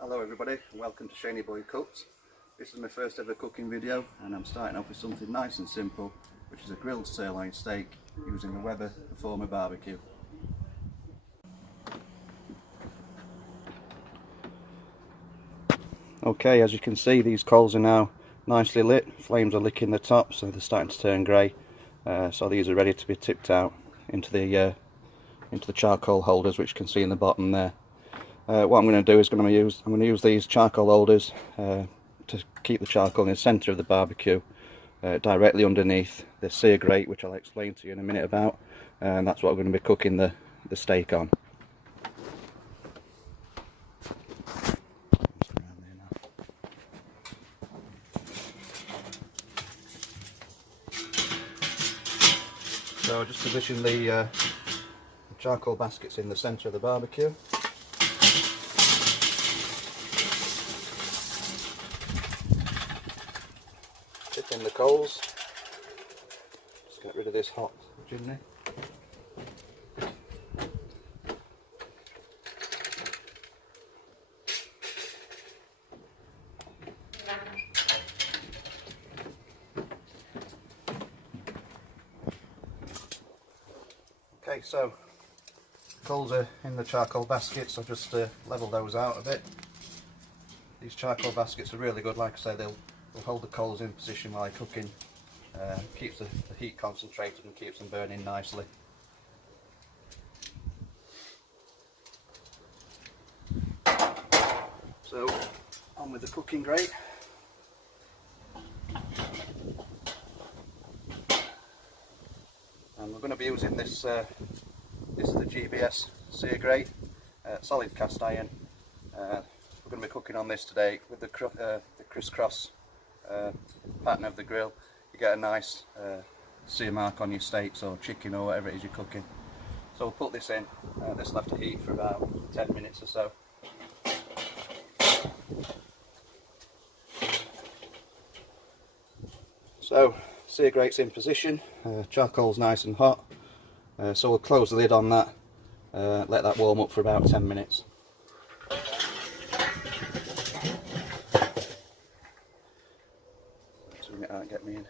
Hello everybody, and welcome to Shaney Boy Cooks. This is my first ever cooking video, and I'm starting off with something nice and simple, which is a grilled sirloin steak using a Weber Performer BBQ. Okay, as you can see, these coals are now nicely lit. Flames are licking the top, so they're starting to turn grey. So these are ready to be tipped out into the charcoal holders, which you can see in the bottom there. What I'm going to do is I'm going to use these charcoal holders to keep the charcoal in the centre of the barbecue, directly underneath the Sear grate, which I'll explain to you in a minute about, and that's what we're going to be cooking the steak on. So just position the charcoal baskets in the centre of the barbecue. Tip in the coals. Just get rid of this hot chimney. Okay, so coals are in the charcoal baskets. I'll just level those out a bit. These charcoal baskets are really good, like I say, they'll hold the coals in position while cooking, keeps the heat concentrated and keeps them burning nicely. So on with the cooking grate. And we're going to be using this, this is the GBS Sear grate, solid cast iron. We're going to be cooking on this today with the crisscross pattern of the grill. You get a nice sear mark on your steaks or chicken or whatever it is you're cooking. So we'll put this in, this will have to heat for about 10 minutes or so. So sear grate's in position, charcoal's nice and hot, so we'll close the lid on that, let that warm up for about 10 minutes. Swing it out and get me in.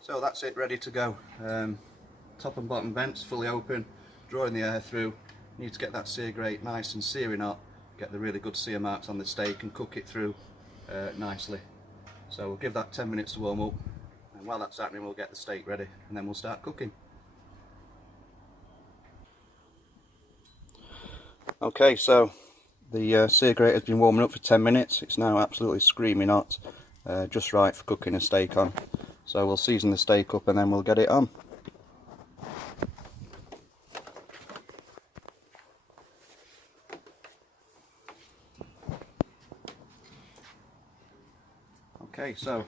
So that's it, ready to go. Top and bottom vents fully open, drawing the air through. You need to get that sear grate nice and searing hot, get the really good sear marks on the steak and cook it through nicely. So we'll give that 10 minutes to warm up, and while that's happening we'll get the steak ready and then we'll start cooking. Okay, so the sear grate has been warming up for 10 minutes. It's now absolutely screaming hot, just right for cooking a steak on. So we'll season the steak up and then we'll get it on. Okay, so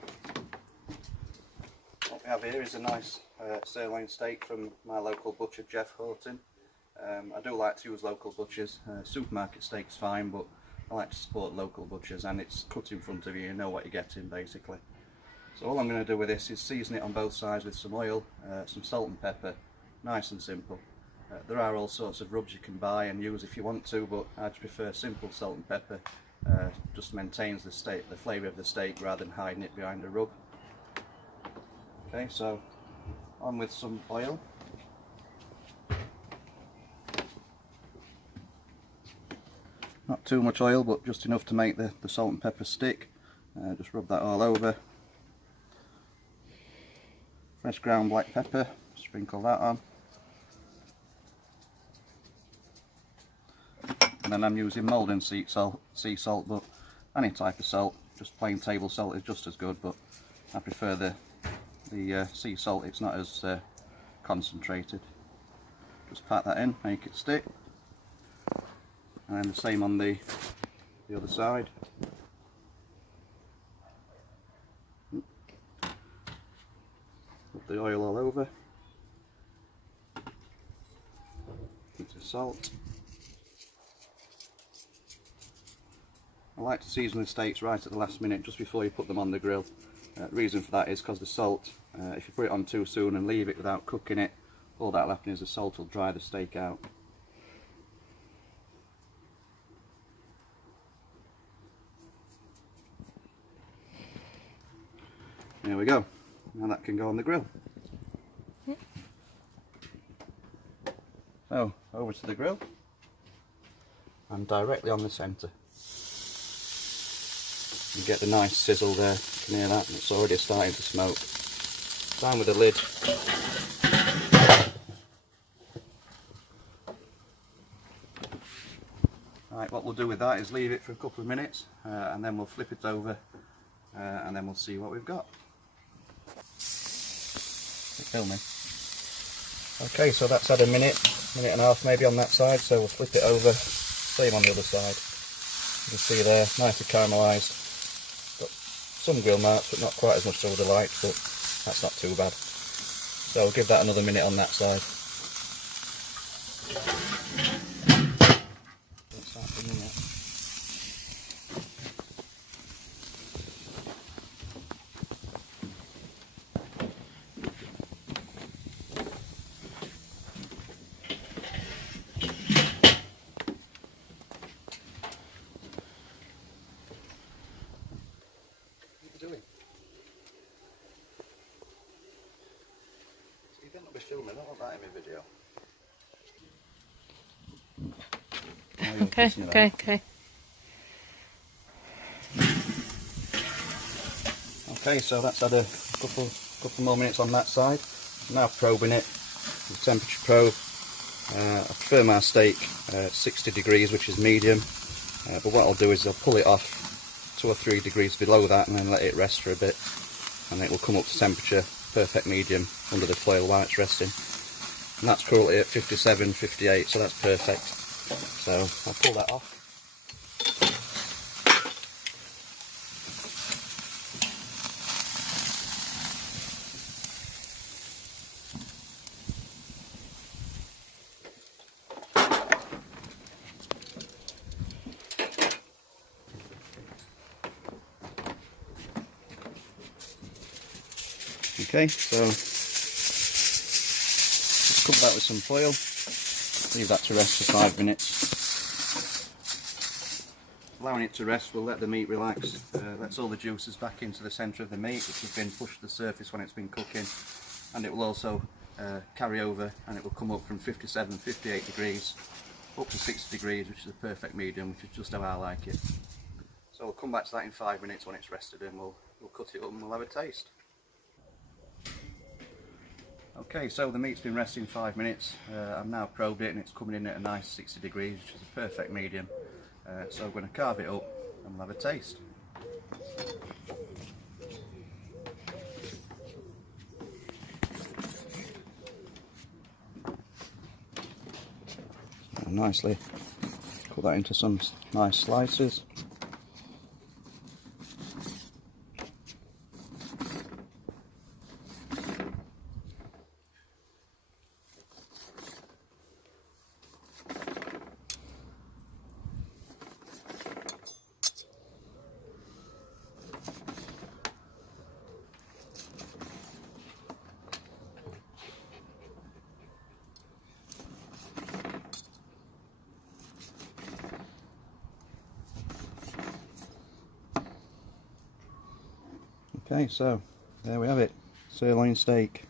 what we have here is a nice sirloin steak from my local butcher, Jeff Horton. I do like to use local butchers. Supermarket steak's fine, but I like to support local butchers, and it's cut in front of you, you know what you're getting basically. So all I'm going to do with this is season it on both sides with some oil, some salt and pepper, nice and simple. There are all sorts of rubs you can buy and use if you want to, but I just prefer simple salt and pepper. Just maintains the flavour of the steak rather than hiding it behind a rub. Okay, so on with some oil. Not too much oil, but just enough to make the salt and pepper stick. Just rub that all over. Fresh ground black pepper, sprinkle that on. And then I'm using Maldon sea salt, but any type of salt, just plain table salt is just as good, but I prefer the sea salt, it's not as concentrated. Just pat that in, make it stick. And then the same on the other side. Put the oil all over. Bit of salt. I like to season the steaks right at the last minute, just before you put them on the grill. The reason for that is because the salt, if you put it on too soon and leave it without cooking it, all that'll happen is the salt will dry the steak out. There we go. Now that can go on the grill. So, over to the grill. And directly on the centre. You get the nice sizzle there, you can hear that, and it's already starting to smoke. Down with the lid. Right, what we'll do with that is leave it for a couple of minutes, and then we'll flip it over, and then we'll see what we've got. Keep filming. Okay, so that's had a minute and a half maybe on that side, so we'll flip it over, same on the other side. You can see there, nicely caramelised. Got some grill marks, but not quite as much as I would have liked, but that's not too bad. So I'll give that another minute on that side. Don't start bringing that. Filming, I don't want that in my video. Okay. Okay, so that's had a couple more minutes on that side. I'm now probing it with a temperature probe. I prefer my steak 60 degrees, which is medium, but what I'll do is I'll pull it off 2 or 3 degrees below that and then let it rest for a bit, and it will come up to temperature perfect medium under the foil while it's resting. And that's currently at 57, 58, so that's perfect. So I'll pull that off. Okay, so just cover that with some foil, leave that to rest for 5 minutes. Allowing it to rest will let the meat relax, lets all the juices back into the centre of the meat, which has been pushed to the surface when it's been cooking, and it will also carry over, and it will come up from 57, 58 degrees up to 60 degrees, which is a perfect medium, which is just how I like it. So we'll come back to that in 5 minutes when it's rested, and we'll cut it up and we'll have a taste. Okay, so the meat's been resting 5 minutes. I've now probed it and it's coming in at a nice 60 degrees, which is a perfect medium. So I'm going to carve it up and we'll have a taste. So nicely cut that into some nice slices. Okay, so there we have it, sirloin steak.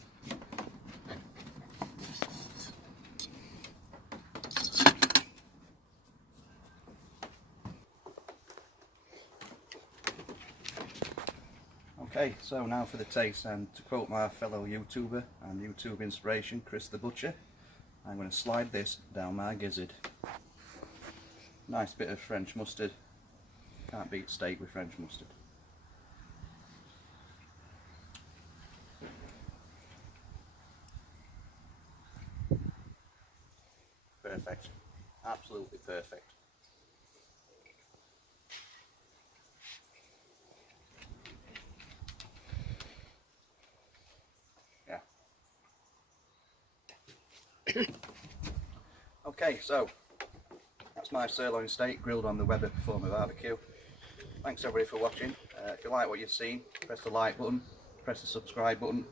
Okay, so now for the taste, and to quote my fellow YouTuber and YouTube inspiration, Chris the Butcher, I'm going to slide this down my gizzard. Nice bit of French mustard, can't beat steak with French mustard. Perfect, absolutely perfect. Yeah. Okay, so that's my sirloin steak grilled on the Weber Performer BBQ. Thanks everybody for watching. If you like what you've seen, press the like button, press the subscribe button,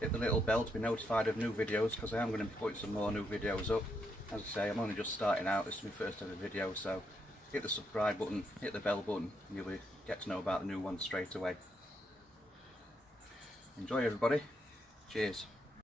hit the little bell to be notified of new videos, because I am going to be putting some more new videos up. As I say, I'm only just starting out, this is my first ever video, so hit the subscribe button, hit the bell button, and you'll get to know about the new ones straight away. Enjoy everybody. Cheers.